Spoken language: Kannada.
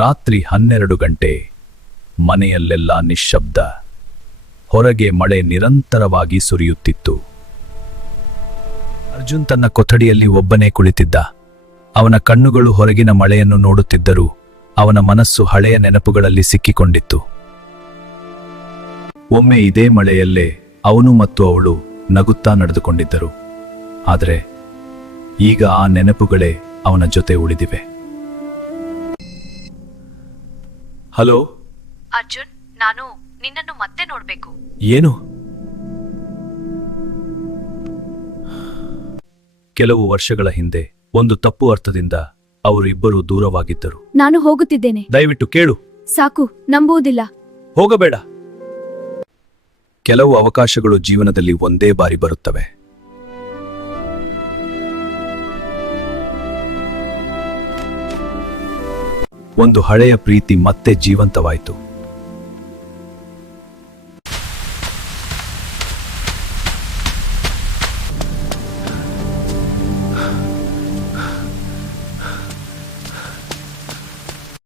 ರಾತ್ರಿ 12 ಗಂಟೆ. ಮನೆಯಲ್ಲೆಲ್ಲ ನಿಶ್ಶಬ್ದ. ಹೊರಗೆ ಮಳೆ ನಿರಂತರವಾಗಿ ಸುರಿಯುತ್ತಿತ್ತು. ಅರ್ಜುನ್ ತನ್ನ ಕೊಠಡಿಯಲ್ಲಿ ಒಬ್ಬನೇ ಕುಳಿತಿದ್ದ. ಅವನ ಕಣ್ಣುಗಳು ಹೊರಗಿನ ಮಳೆಯನ್ನು ನೋಡುತ್ತಿದ್ದರೂ ಅವನ ಮನಸ್ಸು ಹಳೆಯ ನೆನಪುಗಳಲ್ಲಿ ಸಿಕ್ಕಿಕೊಂಡಿತ್ತು. ಒಮ್ಮೆ ಇದೇ ಮಳೆಯಲ್ಲೇ ಅವನು ಮತ್ತು ಅವಳು ನಗುತ್ತಾ ನಡೆದುಕೊಂಡಿದ್ದರು. ಆದರೆ ಈಗ ಆ ನೆನಪುಗಳೇ ಅವನ ಜೊತೆ ಉಳಿದಿವೆ. ಹಲೋ ಅರ್ಜುನ್, ನಾನು ನಿನ್ನನ್ನು ಮತ್ತೆ ನೋಡ್ಬೇಕು. ಏನು? ಕೆಲವು ವರ್ಷಗಳ ಹಿಂದೆ ಒಂದು ತಪ್ಪು ಅರ್ಥದಿಂದ ಅವರಿಬ್ಬರು ದೂರವಾಗಿದ್ದರು. ನಾನು ಹೋಗುತ್ತಿದ್ದೇನೆ. ದಯವಿಟ್ಟು ಕೇಳು. ಸಾಕು, ನಂಬುವುದಿಲ್ಲ. ಹೋಗಬೇಡ. ಕೆಲವು ಅವಕಾಶಗಳು ಜೀವನದಲ್ಲಿ ಒಂದೇ ಬಾರಿ ಬರುತ್ತವೆ. ಒಂದು ಹಳೆಯ ಪ್ರೀತಿ ಮತ್ತೆ ಜೀವಂತವಾಯಿತು.